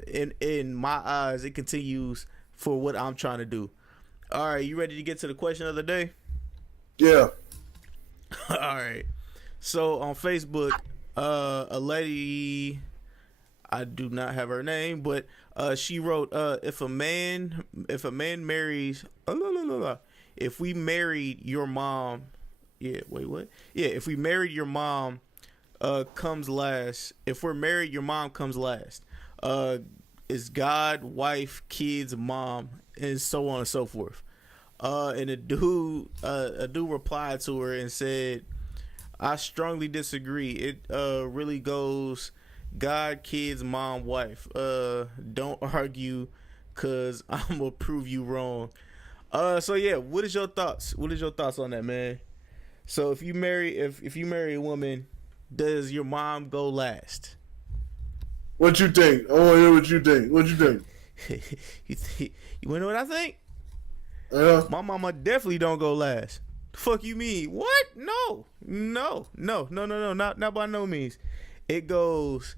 continues in my eyes. It continues for what I'm trying to do. All right, you ready to get to the question of the day? Yeah. All right. So on Facebook, a lady, I do not have her name, but she wrote, if a man marries, if we married your mom, yeah, wait, what? Yeah, if we married your mom, comes last. If we're married, your mom comes last. Is God, wife, kids, mom, and so on and so forth. And a dude replied to her and said, I strongly disagree. It really goes God, kids, mom, wife. Don't argue, cause I'm gonna prove you wrong. So yeah, what is your thoughts? What is your thoughts on that, man? So if you marry a woman, does your mom go last? What you think? I want to hear what you think. What you think? You wanna know what I think? Yeah. My mama definitely don't go last. The fuck you mean? What? No. Not by no means. It goes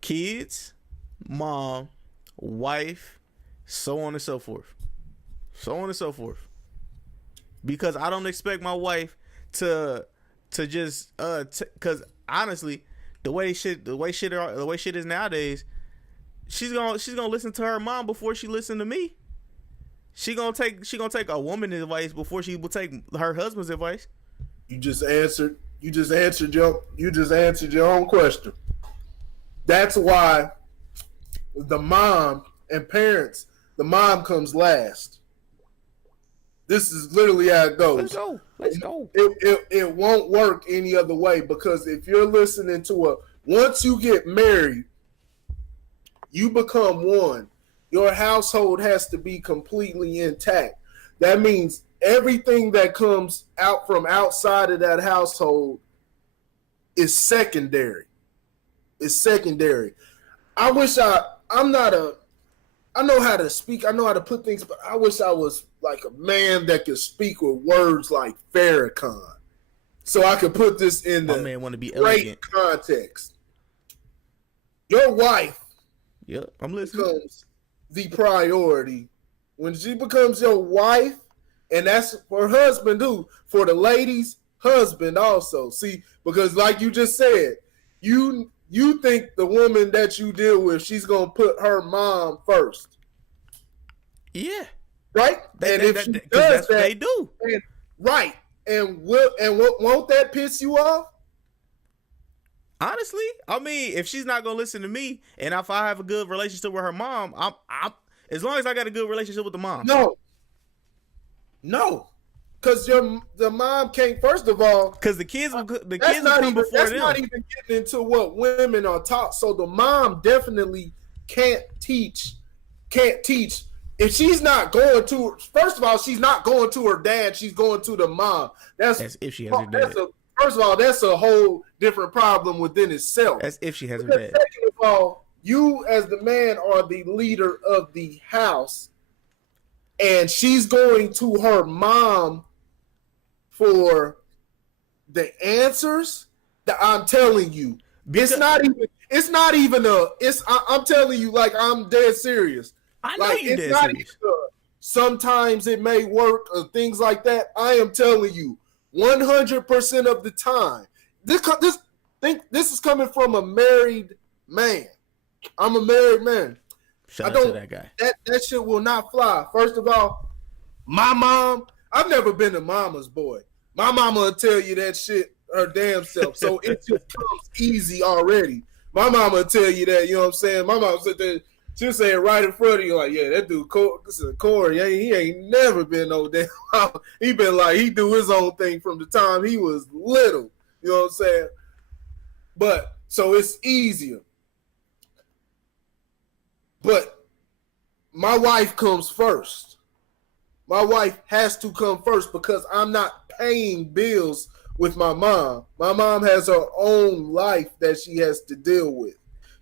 kids, mom, wife, so on and so forth. So on and so forth. Because I don't expect my wife to just cuz honestly, the way shit is nowadays, she's going to listen to her mom before she listen to me. She gonna take a woman's advice before she will take her husband's advice. You just answered your own question. That's why the mom and parents, the mom comes last. This is literally how it goes. Let's go. It won't work any other way, because if you're listening to once you get married, you become one. Your household has to be completely intact. That means everything that comes out from outside of that household is secondary. It's secondary. I know how to speak. I know how to put things, but I wish I was like a man that could speak with words like Farrakhan, so I could put this in the man want to be right elegant context. Your wife, I'm listening, becomes the priority when she becomes your wife, and that's for husband too. For the ladies, husband also. See, because like you just said, you think the woman that you deal with, she's gonna put her mom first. Yeah, right. And if she does that, they do. Right. And won't that piss you off? Honestly, I mean, if she's not gonna listen to me, and if I have a good relationship with her mom, I'm as long as I got a good relationship with the mom. No, because the mom can't. First of all, because the kids will come before them. That's not even getting into what women are taught. So the mom definitely can't teach. If she's not going to, first of all, she's not going to her dad. She's going to the mom. That's if she has her dad. First of all, that's a whole different problem within itself. That's if she has her dad. Second of all, you as the man are the leader of the house, and she's going to her mom for the answers. That I'm telling you, I'm telling you, like, I'm dead serious. I know you dead serious. Sometimes it may work or things like that. I am telling you, 100% of the time. This is coming from a married man. I'm a married man. Shout out to that guy. That shit will not fly. First of all, my mom, I've never been a mama's boy. My mama will tell you that shit her damn self. So it just comes easy already. My mama will tell you that, you know what I'm saying? My mama said that, she'll say it right in front of you, like, yeah, that dude, Corey, he ain't never been no damn mama. He been like, he do his own thing from the time he was little. You know what I'm saying? But, so it's easier. But my wife comes first. My wife has to come first because I'm not paying bills with my mom. My mom has her own life that she has to deal with.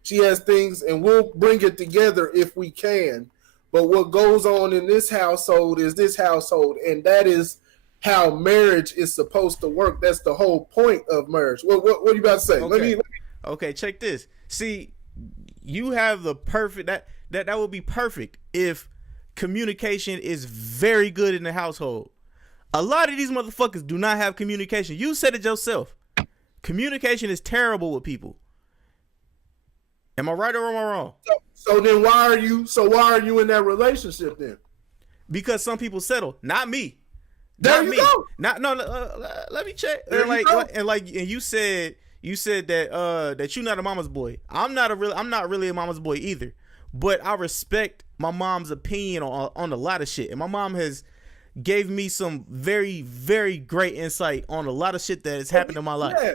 She has things, and we'll bring it together if we can. But what goes on in this household is this household, and that is how marriage is supposed to work. That's the whole point of marriage. What are you about to say? Okay. Okay, check this. See, you have the perfect that would be perfect if communication is very good in the household. A lot of these motherfuckers do not have communication. You said it yourself. Communication is terrible with people. Am I right or am I wrong? So then why are you in that relationship then? Because some people settle. Not me. There Not you me. go. Let me check. There you go. And you said that you're not a mama's boy. I'm not really a mama's boy either. But I respect my mom's opinion on a lot of shit. And my mom has gave me some very, very great insight on a lot of shit that has happened in my life. Yeah.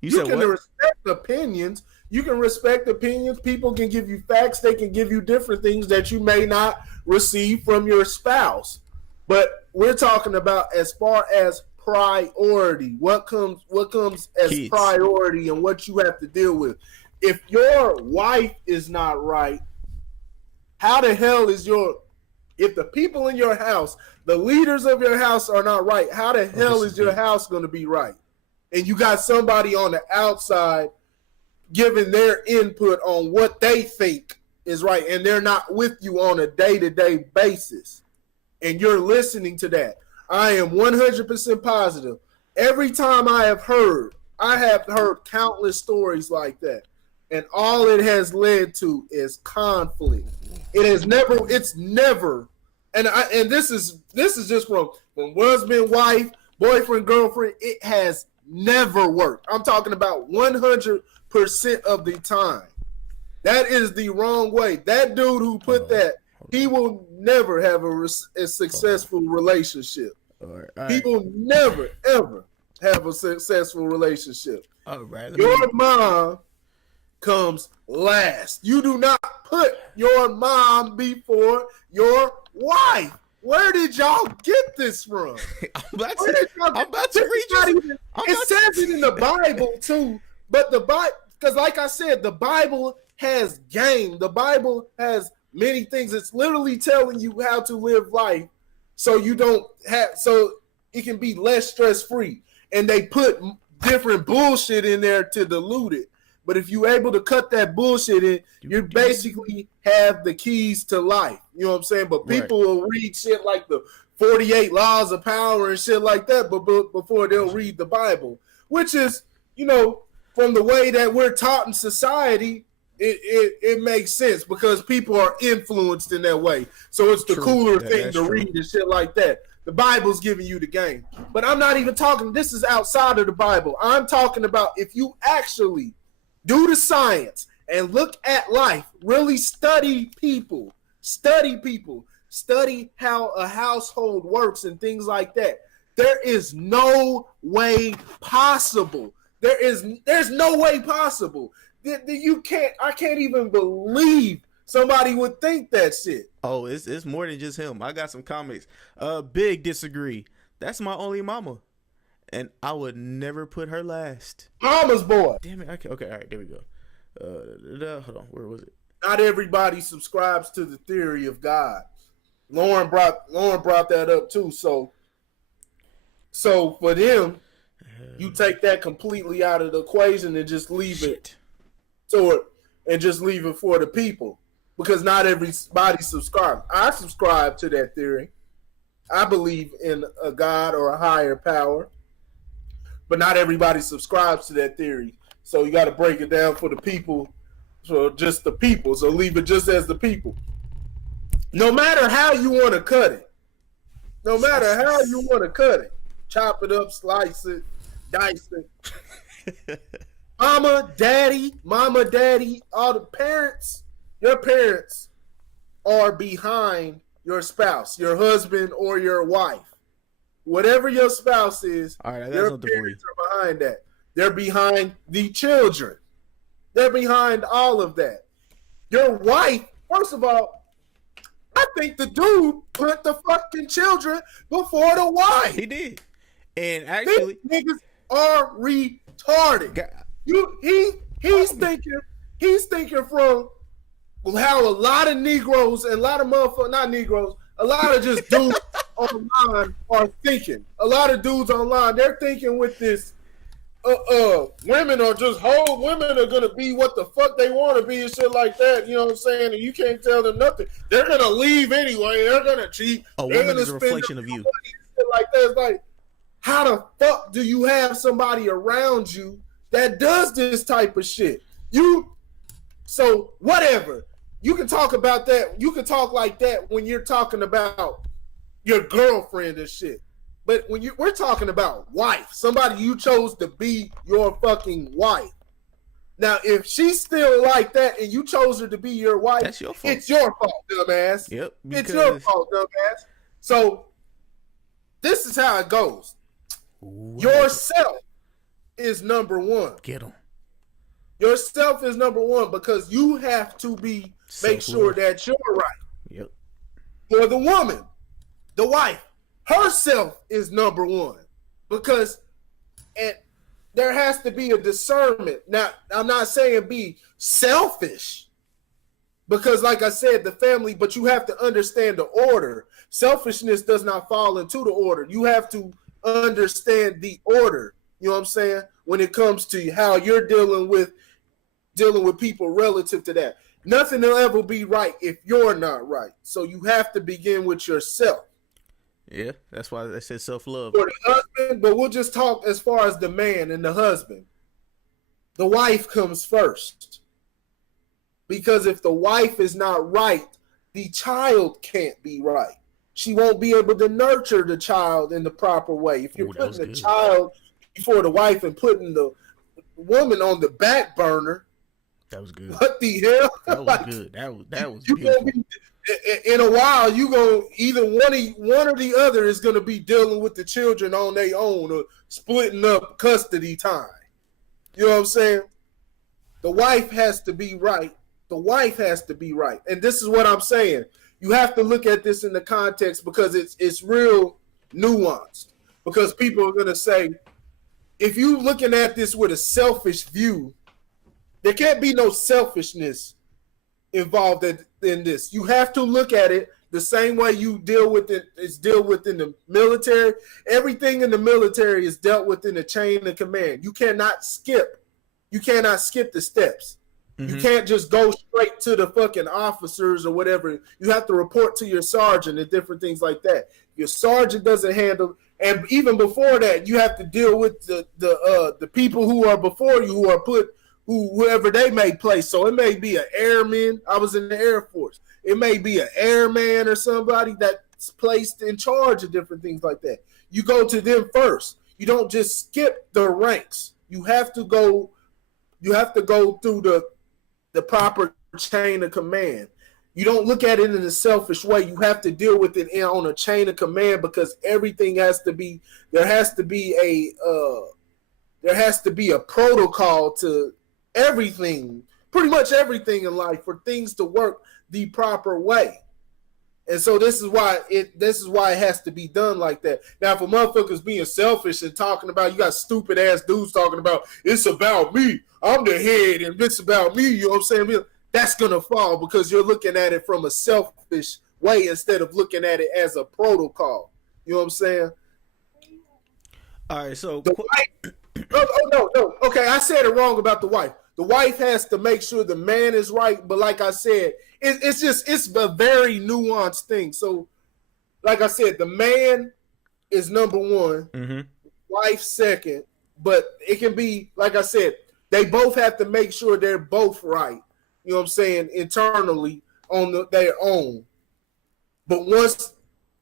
You You said can what? respect opinions. You can respect opinions. People can give you facts. They can give you different things that you may not receive from your spouse. But we're talking about as far as priority. What comes as Kids. priority and what you have to deal with. If your wife is not right, how the hell is if the people in your house, the leaders of your house are not right, how the hell is your house going to be right? And you got somebody on the outside giving their input on what they think is right, and they're not with you on a day-to-day basis, and you're listening to that. I am 100% positive. Every time I have heard countless stories like that, and all it has led to is conflict. It's never, and this is just from husband, wife, boyfriend, girlfriend. It has never worked. I'm talking about 100% of the time. That is the wrong way. That dude who put that, he will never have a successful relationship. All He right. will never, ever have a successful relationship. All right. Your mom comes last. You do not put your mom before your wife. Where did y'all get this from? I'm about to read you. It says it in the Bible too, but because like I said, the Bible has game. The Bible has many things. It's literally telling you how to live life, so it can be less stress free. And they put different bullshit in there to dilute it. But if you're able to cut that bullshit in, you basically have the keys to life. You know what I'm saying? But people will read shit like the 48 laws of power and shit like that, but before they'll read the Bible, which is, from the way that we're taught in society, it makes sense because people are influenced in that way. So it's the cooler thing to read and shit like that. The Bible's giving you the game. But I'm not even talking, this is outside of the Bible. I'm talking about if you actually do the science and look at life, really study people, study how a household works and things like that. There is no way possible. There's no way possible. I can't even believe somebody would think that shit. Oh, it's more than just him. I got some comics. Big disagree. That's my only mama. And I would never put her last. Mama's boy. Damn it. Okay, all right, there we go. Hold on, where was it? Not everybody subscribes to the theory of God. Lauren brought that up too. So for them, you take that completely out of the equation and just leave it for the people. Because not everybody subscribes. I subscribe to that theory. I believe in a God or a higher power. But not everybody subscribes to that theory. So you got to break it down for the people. So just the people. So leave it just as the people. No matter how you want to cut it. Chop it up, slice it, dice it. Mama, daddy, all the parents. Your parents are behind your spouse, your husband or your wife. Whatever your spouse is, all right, your parents are behind that. They're behind the children. They're behind all of that. Your wife, first of all, I think the dude put the fucking children before the wife. He did. And actually, these niggas are retarded. He's thinking from how a lot of Negroes and a lot of motherfuckers, not Negroes, a lot of just dudes online are thinking. A lot of dudes online, they're thinking with this women are just whole. Women are gonna be what the fuck they want to be and shit like that. You know what I'm saying? And you can't tell them nothing. They're gonna leave anyway. They're gonna cheat. A They're woman gonna is a reflection of you. Shit like that. It's like, how the fuck do you have somebody around you that does this type of shit? So whatever. You can talk about that. You can talk like that when you're talking about your girlfriend and shit. But when we're talking about wife, somebody you chose to be your fucking wife. Now, if she's still like that and you chose her to be your wife, that's your fault. It's your fault, dumbass. Yep. It's your fault, dumbass. So this is how it goes. Ooh, yourself is number one. Get them. Yourself is number one because you have to make sure that you're right. Yep. For the woman, the wife, herself is number one because there has to be a discernment. Now, I'm not saying be selfish because, like I said, the family, but you have to understand the order. Selfishness does not fall into the order. You have to understand the order. You know what I'm saying? When it comes to how you're dealing with people relative to that. Nothing will ever be right if you're not right. So you have to begin with yourself. Yeah, that's why they said self-love. For the husband, but we'll just talk as far as the man and the husband. The wife comes first. Because if the wife is not right, the child can't be right. She won't be able to nurture the child in the proper way. If you're putting the child before the wife and putting the woman on the back burner, that was good. What the hell? That was like, good. That was beautiful. In a while, you go either one or the other is going to be dealing with the children on their own or splitting up custody time. You know what I'm saying? The wife has to be right. The wife has to be right, and this is what I'm saying. You have to look at this in the context because it's real nuanced. Because people are going to say, if you're looking at this with a selfish view, there can't be no selfishness involved in this. You have to look at it the same way you deal with it. It's dealt with in the military. Everything in the military is dealt with in the chain of command. You cannot skip. You cannot skip the steps. Mm-hmm. You can't just go straight to the fucking officers or whatever. You have to report to your sergeant and different things like that. Your sergeant doesn't handle, and even before that, you have to deal with the people who are before you, who are whoever they may place. So it may be an airman. I was in the Air Force. It may be an airman or somebody that's placed in charge of different things like that. You go to them first. You don't just skip the ranks. You have to go through the proper chain of command. You don't look at it in a selfish way. You have to deal with it on a chain of command because everything has to be. There has to be a protocol to everything, pretty much everything in life, for things to work the proper way. And so this is why it has to be done like that. Now, for motherfuckers being selfish and talking about, you got stupid ass dudes talking about it's about me, I'm the head, and it's about me. You know what I'm saying? That's gonna fall because you're looking at it from a selfish way instead of looking at it as a protocol. You know what I'm saying? All right, so no. Okay, I said it wrong about the wife. The wife has to make sure the man is right, but like I said, it's a very nuanced thing. So, like I said, the man is number one, mm-hmm. Wife second, but it can be, like I said, they both have to make sure they're both right. You know what I'm saying? Internally on their own. But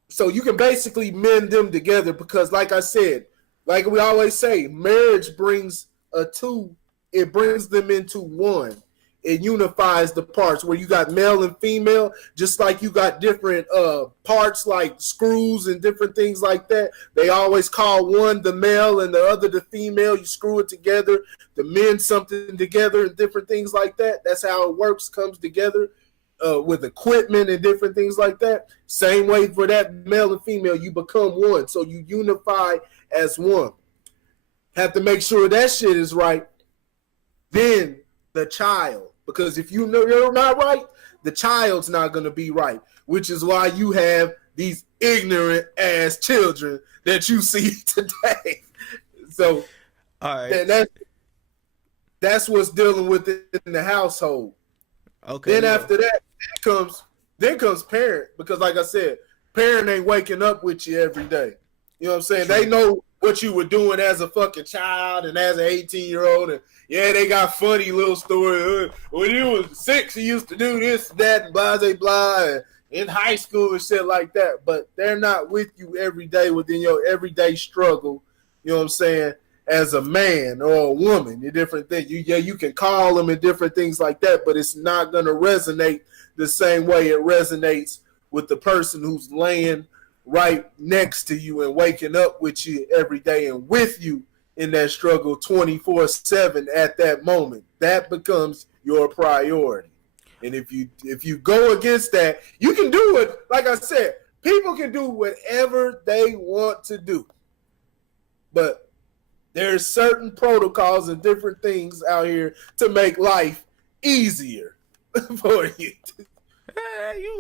so you can basically mend them together because, like I said, like we always say, marriage brings it brings them into one. It unifies the parts where you got male and female, just like you got different parts like screws and different things like that. They always call one the male and the other the female. You screw it together to mend something together and different things like that. That's how it works, comes together with equipment and different things like that. Same way for that male and female, you become one. So you unify as one. Have to make sure that shit is right. Then the child, because if you know you're not right, the child's not going to be right, which is why you have these ignorant ass children that you see today. So All right. That's what's dealing with it in the household. Okay. Then after that, comes parent, because like I said, parent ain't waking up with you every day. You know what I'm saying? True. They know what you were doing as a fucking child and as an 18-year-old, and yeah, they got funny little stories. When you was 6, you used to do this, that, and blah, blah, blah, and in high school and shit like that. But they're not with you every day within your everyday struggle. You know what I'm saying? As a man or a woman, the different things. You can call them and different things like that, but it's not gonna resonate the same way it resonates with the person who's laying right next to you and waking up with you every day and with you in that struggle 24/7 at that moment. That becomes your priority. And if you go against that, you can do it. Like I said, people can do whatever they want to do. But there's certain protocols and different things out here to make life easier for you. Hey, you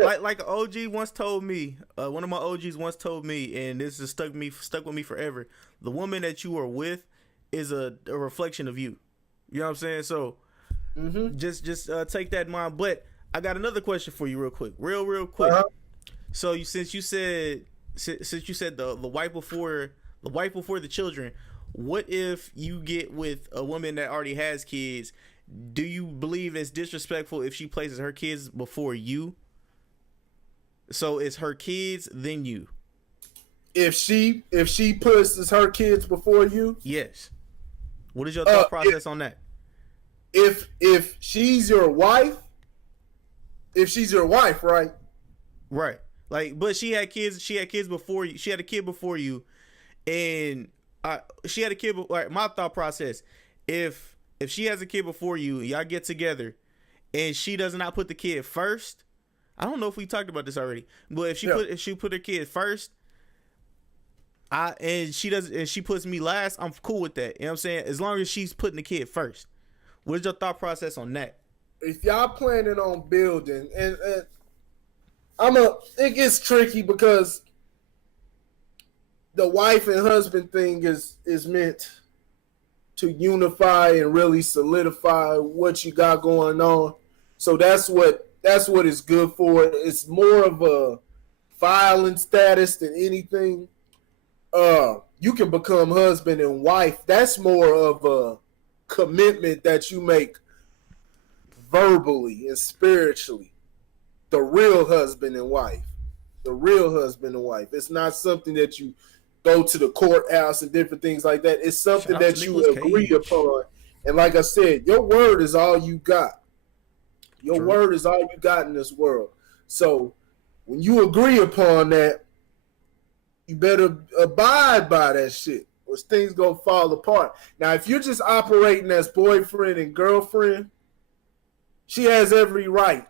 right. Like an OG once told me, one of my OGs once told me, and this has stuck with me forever. The woman that you are with is a reflection of you. You know what I'm saying? So just take that in mind. But I got another question for you, real quick, real quick. So since you said the wife before the children, what if you get with a woman that already has kids? Do you believe it's disrespectful if she places her kids before you? So it's her kids, then you. If she puts her kids before you? Yes. What is your thought process on that? If she's your wife, right? Right. Like, but she had kids before you. She had a kid before you, and she had a kid. Like, my thought process: if she has a kid before you, y'all get together, and she does not put the kid first. I don't know if we talked about this already, but if she put her kid first, and she puts me last, I'm cool with that. You know what I'm saying? As long as she's putting the kid first. What is your thought process on that? If y'all planning on building, and it gets tricky because the wife and husband thing is meant to unify and really solidify what you got going on. So that's what it's good for. It's more of a filing status than anything. You can become husband and wife. That's more of a commitment that you make verbally and spiritually. The real husband and wife. It's not something that you go to the courthouse and different things like that. It's something that you agree upon. And like I said, your word is all you got. Your word is all you got in this world. So when you agree upon that, you better abide by that shit, or things gonna fall apart. Now, if you're just operating as boyfriend and girlfriend, she has every right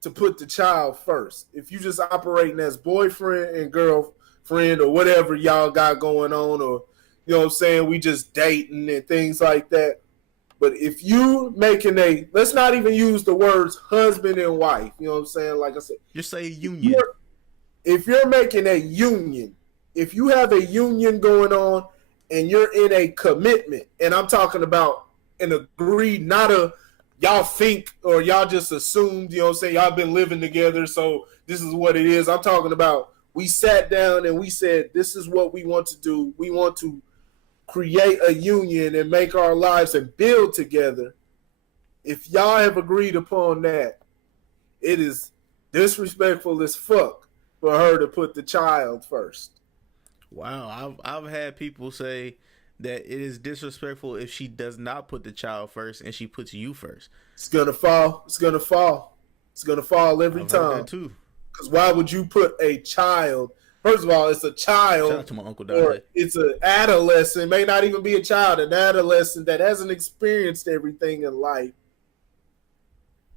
to put the child first. If you just operating as boyfriend and girlfriend, or whatever y'all got going on, or you know what I'm saying, we just dating and things like that. But if you making let's not even use the words husband and wife, you know what I'm saying? Like I said, just say union. If you're making a union, if you have a union going on and you're in a commitment, and I'm talking about an agreed, not a y'all think or y'all just assumed, you know what I'm saying, y'all been living together, so this is what it is. I'm talking about we sat down and we said, this is what we want to do. We want to create a union and make our lives and build together. If y'all have agreed upon that, it is disrespectful as fuck for her to put the child first. Wow, I've had people say that it is disrespectful if she does not put the child first and she puts you first. It's gonna fall every time. Heard that too. Because why would you put a child? First of all, it's a child. Shout out to my uncle Dante. It's an adolescent, may not even be a child, an adolescent that hasn't experienced everything in life.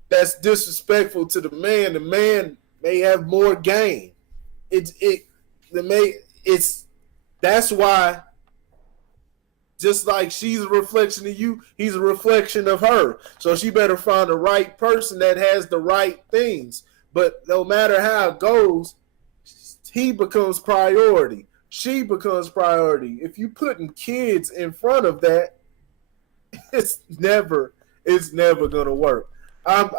That's disrespectful to the man. The man may have more game. That's why, just like she's a reflection of you, he's a reflection of her. So she better find the right person that has the right things. But no matter how it goes, he becomes priority. she becomes priority. If you putting kids in front of that, it's never gonna work. I'm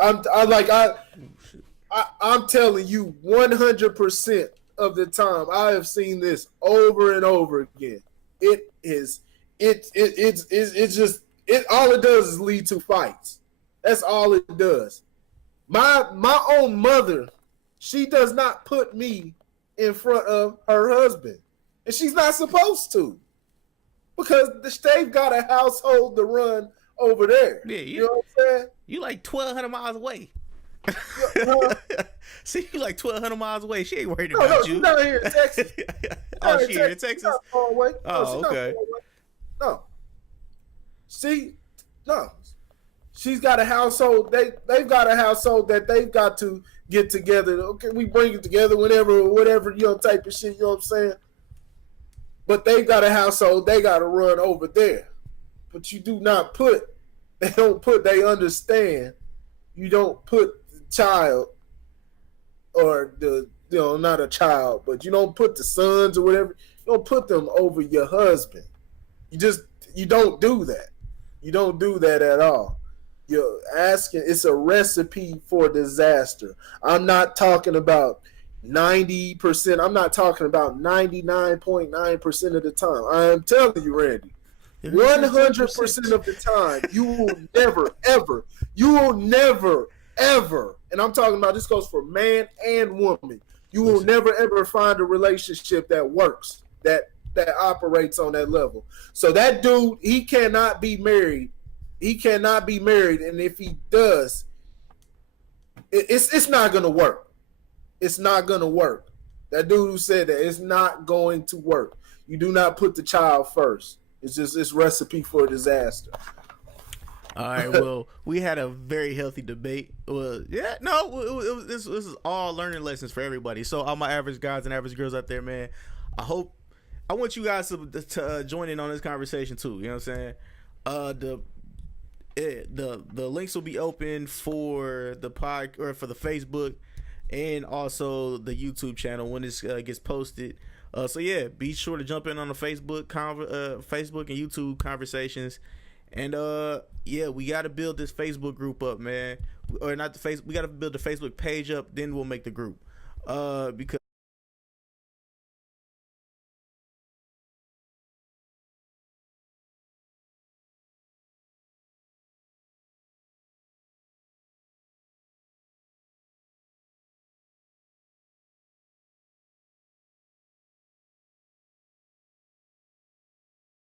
telling you 100% of the time I have seen this over and over again. It's just all it does is lead to fights. That's all it does. My own mother, she does not put me in front of her husband. And she's not supposed to. Because they've got a household to run over there. Yeah, you know what I'm saying? You like 1,200 miles away. See, you like 1,200 miles away. She ain't worried about you. She's not here in Texas. Oh, she here in Texas? Not far away. Oh, okay. No. No. She's got a household. They've got a household that they've got to get together. Okay, we bring it together whenever, whatever, type of shit, you know what I'm saying? But they've got a household they got to run over there. But you do not they understand. You don't put the child or not a child, but you don't put the sons or whatever, you don't put them over your husband. You don't do that. You don't do that at all. You're asking, it's a recipe for disaster. I'm not talking about 90%. I'm not talking about 99.9% of the time. I am telling you, Randy, 100% of the time, you will never, ever, and I'm talking about this goes for man and woman, you will never, ever find a relationship that works, that operates on that level. So that dude, he cannot be married. He cannot be married, and if he does, it's not going to work. It's not going to work. That dude who said that, it's not going to work. You do not put the child first. It's just this recipe for disaster. All right, well, we had a very healthy debate. Well, this is all learning lessons for everybody. So all my average guys and average girls out there, man, I want you guys to join in on this conversation too. You know what I'm saying? The links will be open for the for the Facebook and also the YouTube channel when this gets posted. So yeah, be sure to jump in on the Facebook and YouTube conversations. And we got to build this Facebook group up, man. Or not the we got to build the Facebook page up, then we'll make the group. Because